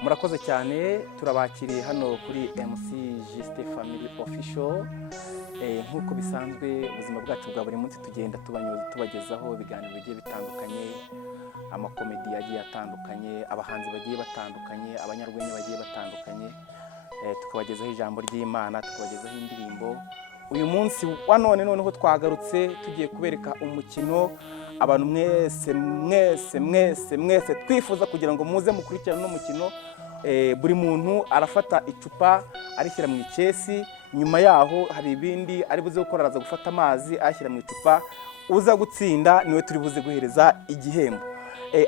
Murakoze cyane turabakiriye hano kuri MC Juste Family Official. Nk'uko bisanzwe ubuzima bwacu bwa buri munsi tugenda tubagezaho ibiganiro bigiye bitandukanye, amakomedi agiye atandukanye, abahanzi bagiye batandukanye, abanyarwenya bagiye batandukanye, tukabagezaho ijambo ry'Imana, tukabagezaho indirimbo. Uyu munsi wa none noneho twagarutse tugiye kubereka umukino. Abantu mwese twifuza kugira ngo muze mukurikirane n'umukino. Buri muntu arafata icupa arishyira mu ikesi, nyuma yaho hari ibindi ari buze gukora, araza gufata amazi ashyira mu icupa. Uza gutsinda niwe turi buze guhereza igihembo.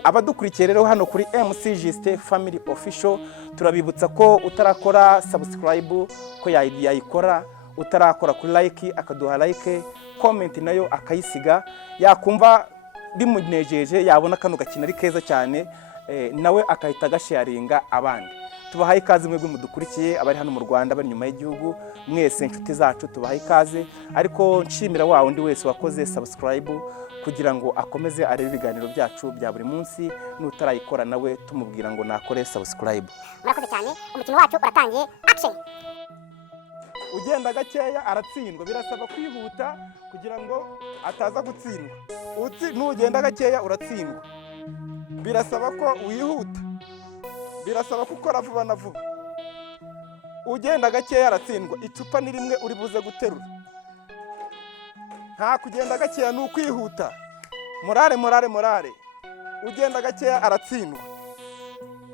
Abadukurikiye rero hano kuri MC Juste Family Official, turabibutsa ko utarakora subscribe ko yayikora, utarakora kuri like akaduha like, comment nayo akayisiga, yakumva bimunejeje yabona kano gakina ari keza cyane, nawe akahita agasharinga abandi. Tubahaye ikaze mwebwe mudukurikiye, abari hano mu Rwanda, bari nyuma y'igihugu, mwese inshuti zacu tubahaye ikaze. Ariko nshimira wa undi wese wakoze subscribe kugira ngo akomeze arebe ibiganiro byacu bya buri munsi, n'utarayikora nawe tumubwira ngo nakore subscribe. Murakoze cyane, umukino wacu uratangiye, action. Ugenda gakeya aratsindwa, birasaba kwihuta kugira ngo ataza gutsindwa. Nugenda gakeya uratsindwa, birasaba ko wihuta, birasaba gukora vuba na vuba. Ugenda gakeya aratsindwa, icupa ni rimwe uri buze guterura. Nta kugenda gakeya ni ukwihuta. Morale. Ugenda gakeya aratsindwa.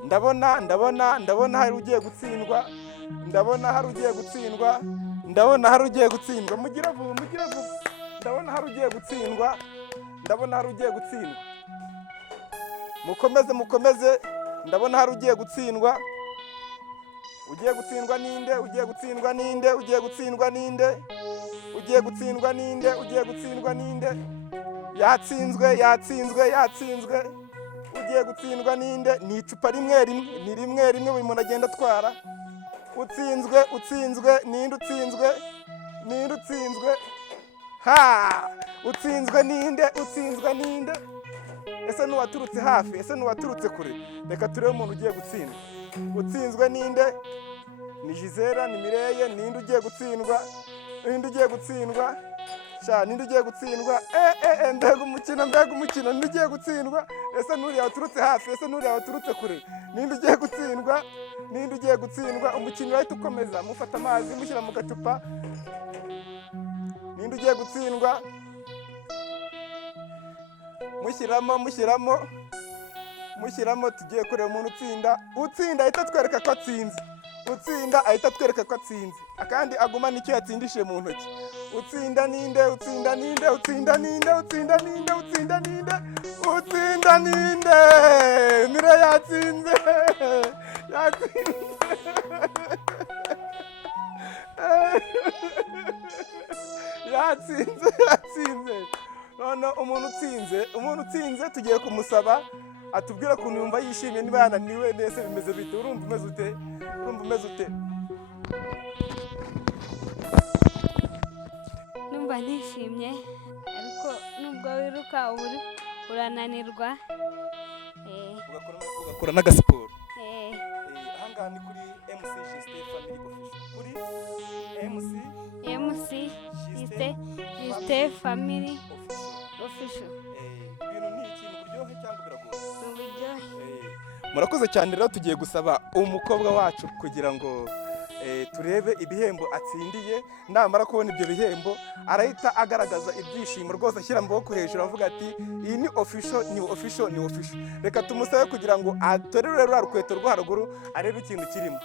Ndabona hari ugiye gutsindwa. Ndabona hari ugiye gutsindwa. Mugira vuba. Ndabona hari ugiye gutsindwa. Mukomeze. Ndabona hari ugiye gutsindwa. Ugiye gutsindwa ninde? Yatsinzwe. Ugiye gutsindwa ninde? Ni icupa rimwe, buri muntu agenda atwara. Utsinzwe ninde? Utsinzwe ninde? Ese nuwaturutse hafi, ese nuwaturutse kure? Reka turebe umuntu ugiye gutsindwa. Utsinzwe ninde? Ni Gisera, ni Mireye. Ninde ugiye gutsindwa? Ninde ugiye gutsindwa? Mbega umukino. Ninde ugiye gutsindwa? Ese nuriya waturutse hafi, ese nuriya waturutse kure? Ninde ugiye gutsindwa? Umukino urahita ukomeza, mufata amazi mushyira mu gacupa. Ninde ugiye gutsindwa? Mushyiramo, tugiye kureba umuntu utsinda ahita atwereka ko atsinze. Akandi agumana icyo yatsindishije mu ntoki. Utsinda ninde? Mire yatsinze. Yatsinze. None umuntu utsinze tugiye kumusaba atubwira ukuntu yumva yishimye, niba yananiwe nese bimeze bite. Urumva umeze ute? Numva nishimye, ariko nubwo wiruka urananirwa. Ugakora n'agasiporo. Ahangaha ni kuri MC Juste Family Official. Ibintu ni ikintu buryohe cyangwa biragoye? Uburyohe. Murakoze cyane rero, tugiye gusaba umukobwa wacu kugira ngo turebe ibihembo atsindiye. Namara kubona ibyo bihembo arahita agaragaza ibyishimo rwose, ashyira amaboko hejuru avuga ati iyi ni official. Reka tumusabe kugira ngo atorere rwa rukweto rwo haruguru arebe ikintu kirimo.